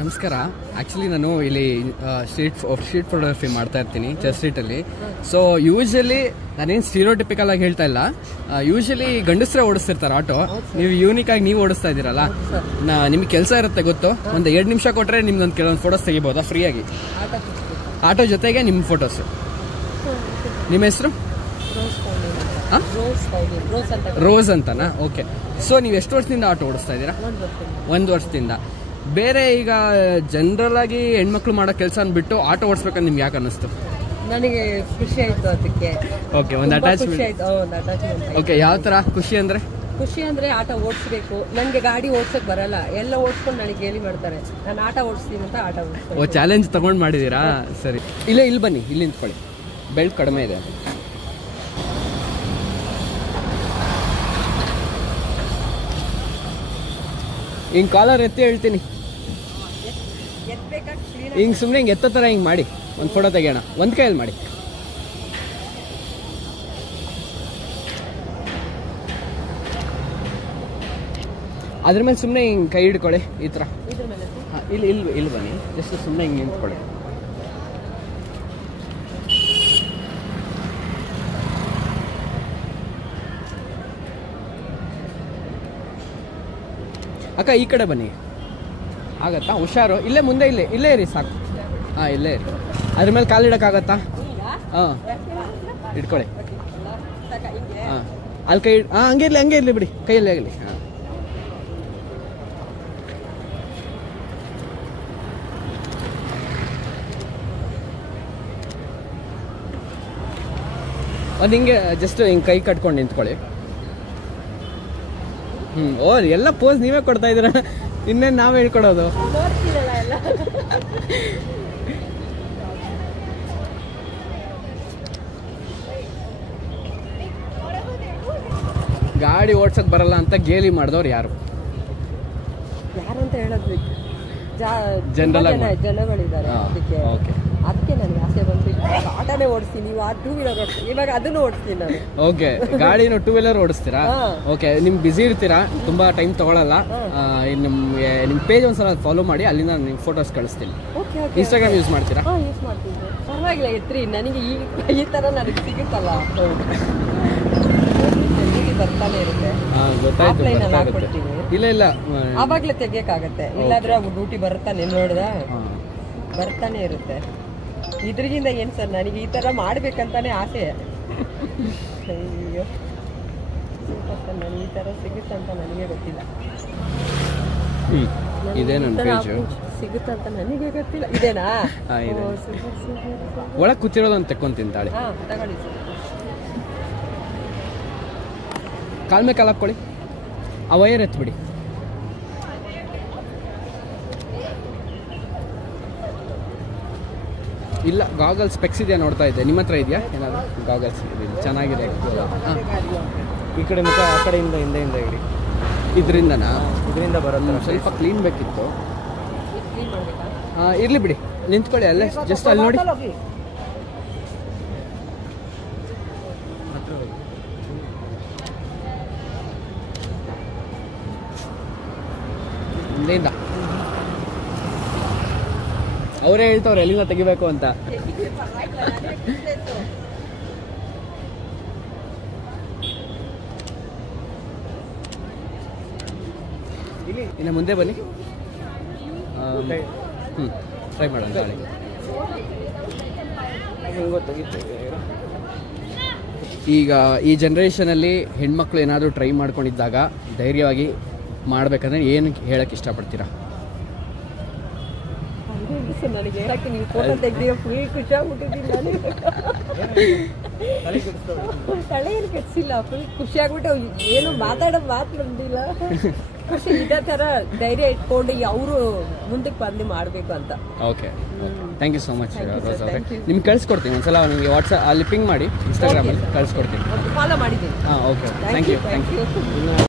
ನಮಸ್ಕಾರ. ಆ್ಯಕ್ಚುಲಿ ನಾನು ಇಲ್ಲಿ ಸ್ಟ್ರೀಟ್ ಫೋಟೋಗ್ರಫಿ ಮಾಡ್ತಾ ಇರ್ತೀನಿ ಚರ್ಚ್ ಸ್ಟ್ರೀಟಲ್ಲಿ. ಸೊ ಯೂಶಲಿ ನಾನೇನು ಸ್ಟೀರಿಯೋಟಿಪಿಕಲ್ ಆಗಿ ಹೇಳ್ತಾ ಇಲ್ಲ. ಯೂಶಲಿ ಗಂಡಸರೇ ಓಡಿಸ್ತಿರ್ತಾರೆ ಆಟೋ. ನೀವು ಯೂನಿಕ್ ಆಗಿ ನೀವು ಓಡಿಸ್ತಾ ಇದ್ದೀರಲ್ಲ, ನಿಮ್ಗೆ ಕೆಲಸ ಇರುತ್ತೆ ಗೊತ್ತು. ಒಂದು 2 ನಿಮಿಷ ಕೊಟ್ಟರೆ ನಿಮ್ಗೊಂದು ಕೆಲವೊಂದು ಫೋಟೋಸ್ ತೆಗಿಬೋದಾ ಫ್ರೀಯಾಗಿ? ಆಟೋ ಜೊತೆಗೆ ನಿಮ್ಮ ಫೋಟೋಸು. ನಿಮ್ಮ ಹೆಸರು ರೋಸ್ ಅಂತನಾ? ಓಕೆ. ಸೊ ನೀವು ಎಷ್ಟು ವರ್ಷದಿಂದ ಆಟೋ ಓಡಿಸ್ತಾ ಇದ್ದೀರಾ? 1 ವರ್ಷದಿಂದ. ಬೇರೆ ಈಗ ಜನರಲ್ ಆಗಿ ಹೆಣ್ಮಕ್ಳು ಮಾಡೋ ಕೆಲಸ ಬಿಟ್ಟು ಆಟೋ ಓಡಿಸ್ಬೇಕಂತ ನಿಮ್ಗೆ ಯಾಕೆ ಅನ್ನಿಸ್ತು? ನನಗೆ ಖುಷಿ ಆಯ್ತು ಅದಕ್ಕೆ. ಓಕೆ, ಒಂದು ಅಟ್ಯಾಚ್ಮೆಂಟ್. ಓಕೆ, ಯಾವ ತರ ಖುಷಿ ಅಂದ್ರೆ? ಖುಷಿ ಅಂದ್ರೆ ಆಟ ಓಡಿಸ್ಬೇಕು. ನನಗೆ ಗಾಡಿ ಓಡಿಸಕ್ ಬರಲ್ಲ, ಎಲ್ಲ ಓಡಿಸ್ಕೊಂಡು ನನಗೆ ಗೇಲಿ ಮಾಡ್ತಾರೆ. ನಾನು ಆಟ ಓಡಿಸ್ತೀನಿ ಅಂತ ಆಟ ಓಡಿಸ್ತೀನಿ. ಓ, ಚಾಲೆಂಜ್ ತಗೊಂಡ್ ಮಾಡಿದೀರಾ? ಸರಿ, ಇಲ್ಲಿ ಬನ್ನಿ, ಇಲ್ಲಿ ನಿಂತ್ಕೊಳ್ಳಿ. ಬೆಲ್ಟ್ ಕಡಿಮೆ ಇದೆ. ಹಿಂಗ್ ಕಾಲರ್ ಎತ್ತಿ ಹೇಳ್ತೀನಿ. ಹಿಂಗ್ ಸುಮ್ನೆ ಹಿಂಗ್ ಎತ್ತೋ ತರ ಹಿಂಗ್ ಮಾಡಿ ಒಂದು ಫೋಟೋ ತೆಗಿಯೋಣ. ಒಂದ್ ಕೈಯಲ್ಲಿ ಮಾಡಿ. ಅದ್ರ ಮೇಲೆ ಸುಮ್ನೆ ಹಿಂಗ್ ಕೈ ಹಿಡ್ಕೊಳ್ಳಿ ಈ ತರ. ಇಲ್ಲಿ ಬನ್ನಿ, ಜಸ್ಟ್ ಸುಮ್ನೆ ಹಿಂಗ್ ನಿಂತ್ಕೊಳ್ಳಿ. ಅಕ್ಕ ಈ ಕಡೆ ಬನ್ನಿ. ಆಗತ್ತಾ? ಹುಷಾರು. ಇಲ್ಲೇ ಮುಂದೆ ಇಲ್ಲೇ ಇರಿ ಸಾಕು. ಹಾಂ, ಇಲ್ಲೇ ಇರಿ. ಅದ್ರ ಮೇಲೆ ಕಾಲು ಇಡೋಕ್ಕಾಗತ್ತಾ? ಹಾಂ, ಇಟ್ಕೊಳ್ಳಿ. ಹಾಂ, ಅಲ್ಲಿ ಕೈ ಹಂಗೆ ಇರಲಿ ಬಿಡಿ, ಕೈಯಲ್ಲೇ ಆಗಲಿ. ಹಾಂ, ಒಂದು ಹಿಂಗೆ ಜಸ್ಟ್ ಹಿಂಗೆ ಕೈ ಕಟ್ಕೊಂಡು ನಿಂತ್ಕೊಳ್ಳಿ. ಓ, ಎಲ್ಲ ಪೋಸ್ ನೀವೇ ಕೊಡ್ತಾ ಇದ್ದೀರಾ, ಇನ್ನೇನು ನಾವೇ ಹೇಳ್ಕೊಡೋದು? ಗಾಡಿ ಓಡ್ಸಕ್ ಬರಲ್ಲ ಅಂತ ಗೇಲಿ ಮಾಡಿದವ್ರು ಯಾರು? ಯಾರಂತ ಹೇಳೋದು ಜನರಲ್ ಜನಗಳಿದ್ದಾರೆ. ಅದಕ್ಕೆ ನನಗೆ ಆಸೆ ಬಂತು, ಆಟೋನೇ ಓಡಿಸ್ತೀನಿ. ನೀವು 2 ವೀಲರ್ ಓಡಿಸ್ತೀನಿ, ಇವಾಗ ಅದನ್ನು ಓಡಿಸ್ತೀನಿ ನಾನು. ಓಕೆ, ಗಾಡಿನ 2 ವೀಲರ್ ಓಡಿಸ್ತೀರಾ? ಓಕೆ, ನಿಮ್ ಬಿಸಿ ಇರ್ತೀರಾ, ತುಂಬಾ ಟೈಮ್ ತಗೊಳಲ್ಲ. ನಿಮ್ ಪೇಜ್ ಒಂದ್ಸಲ ಫಾಲೋ ಮಾಡಿ, ಅಲ್ಲಿಂದ ನಿಮ್ ಫೋಟೋಸ್ ಕಳಿಸ್ತೀನಿ. ಇನ್ಸ್ಟಾಗ್ರಾಮ್ ಯೂಸ್ ಮಾಡ್ತೀರಾ? ಯೂಸ್ ಮಾಡ್ತೀನಿ. ಪರವಾಗಿಲ್ಲ, ಎತ್ರಿ. ನನಗೆ ಈ ತರ ನನಗೆ ಸಿಗುತ್ತಲ್ಲ, ಬರ್ತಾನೆ ಇರುತ್ತೆ. ಇಲ್ಲ ಆವಾಗ್ಲೇ ತೆಗಿಯಕ್ಕಾಗತ್ತೆ. ಇಲ್ಲಾದ್ರೆ ಡ್ಯೂಟಿ ಬರ್ತಾನೆ, ನೋಡ್ದ ಬರ್ತಾನೆ ಇರುತ್ತೆ. ಇದ್ರಿಗಿಂತ ಏನ್ ಸರ್, ನನಗೆ ಈ ತರ ಮಾಡ್ಬೇಕಂತಾನೆ ಆಸೆ. ಅಯ್ಯೋ, ನನಗೆ ಈ ತರ ಸಿಗುತ್ತಂತ ನನಗೆ ಗೊತ್ತಿಲ್ಲ. ಇದೇ ನನ್ನ ಪೇಜ್. ಸಿಗುತ್ತಂತ ನನಗೆ ಗೊತ್ತಿಲ್ಲ. ಇದೇನಾ? ಒಳಗೆ ಕೂತಿರೋದನ್ನ ತೆಕ್ಕೊಂತೀನಿ ತಾಳಿ. ತಗೊಳ್ಳಿ. ಕಾಲ್ ಮೇಲೆ ಕಾಲು ಹಾಕ್ಕೊಳ್ಳಿ. ಆ ವೈರ್ ಎತ್ಬಿಡಿ. ಇಲ್ಲ, ಗಾಗಲ್ಸ್ ಸ್ಪೆಕ್ಸ್ ಇದೆಯಾ ನೋಡ್ತಾ ಇದ್ದೆ. ನಿಮ್ಮ ಹತ್ರ ಇದೆಯಾ ಏನಾದರೂ ಗಾಗಲ್ಸ್? ಚೆನ್ನಾಗಿದೆ. ಹಾಂ, ಈ ಕಡೆ ಮುಖ, ಆ ಕಡೆಯಿಂದ ಹಿಂದೆಯಿಂದ ಇಡಿ. ಇದರಿಂದನಾ? ಇದರಿಂದ ಬರೋದು. ಸ್ವಲ್ಪ ಕ್ಲೀನ್ ಬೇಕಿತ್ತು. ಹಾಂ, ಇರಲಿ ಬಿಡಿ, ನಿಂತ್ಕೊಳ್ಳಿ ಅಲ್ಲೇ. ಜಸ್ಟ್ ಅಲ್ಲಿ ನೋಡಿ. ಹಿಂದೆಯಿಂದ ಅವರೇ ಹೇಳ್ತವ್ರೆ ಎಲ್ಲಿಂದ ತೆಗಿಬೇಕು ಅಂತ. ಇನ್ನು ಮುಂದೆ ಬನ್ನಿ. ಟ್ರೈ ಮಾಡೋಣ ನಾಳೆ. ಈಗ ಈ ಜನ್ರೇಷನಲ್ಲಿ ಹೆಣ್ಮಕ್ಳು ಏನಾದರೂ ಟ್ರೈ ಮಾಡ್ಕೊಂಡಿದ್ದಾಗ ಧೈರ್ಯವಾಗಿ ಮಾಡ್ಬೇಕಂದ್ರೆ ಏನು ಹೇಳಕ್ಕೆ ಇಷ್ಟಪಡ್ತೀರಾ? ನನಗೆ ಹೇಳಕ್ಕೆ ನೀವು ಫೋಟೋ ತೆಗ್ದೀಗ ಫುಲ್ ಖುಷಿ ಆಗ್ಬಿಟ್ಟಿದ್ದೀನಿ. ತಲೆ ಏನು ಕೆಡ್ಸಿಲ್ಲ, ಫುಲ್ ಖುಷಿ ಆಗ್ಬಿಟ್ಟು ಏನು ಮಾತಾಡೋ ಮಾತು ಬಂದಿಲ್ಲ. ಖುಷಿ ಇದೇ ಥರ ಧೈರ್ಯ ಇಟ್ಕೊಂಡು ಅವರು ಮುಂದಕ್ಕೆ ಬಂದು ಮಾಡಬೇಕು ಅಂತ. Okay, thank you so much Rose ಅವರೇ. ನಿಮ್ಗೆ ಕಳಿಸ್ಕೊಡ್ತೀನಿ ಒಂದ್ಸಲ. ನಿಮಗೆ ವಾಟ್ಸಪ್ ಅಲ್ಲಿ ಪಿಂಗ್ ಮಾಡಿ, ಇನ್ಸ್ಟಾಗ್ರಾಮಲ್ಲಿ ಕಳಿಸ್ಕೊಡ್ತೀನಿ. ಫಾಲೋ ಮಾಡಿದ್ದೀನಿ. ಹಾಂ, ಓಕೆ, ಥ್ಯಾಂಕ್ ಯು.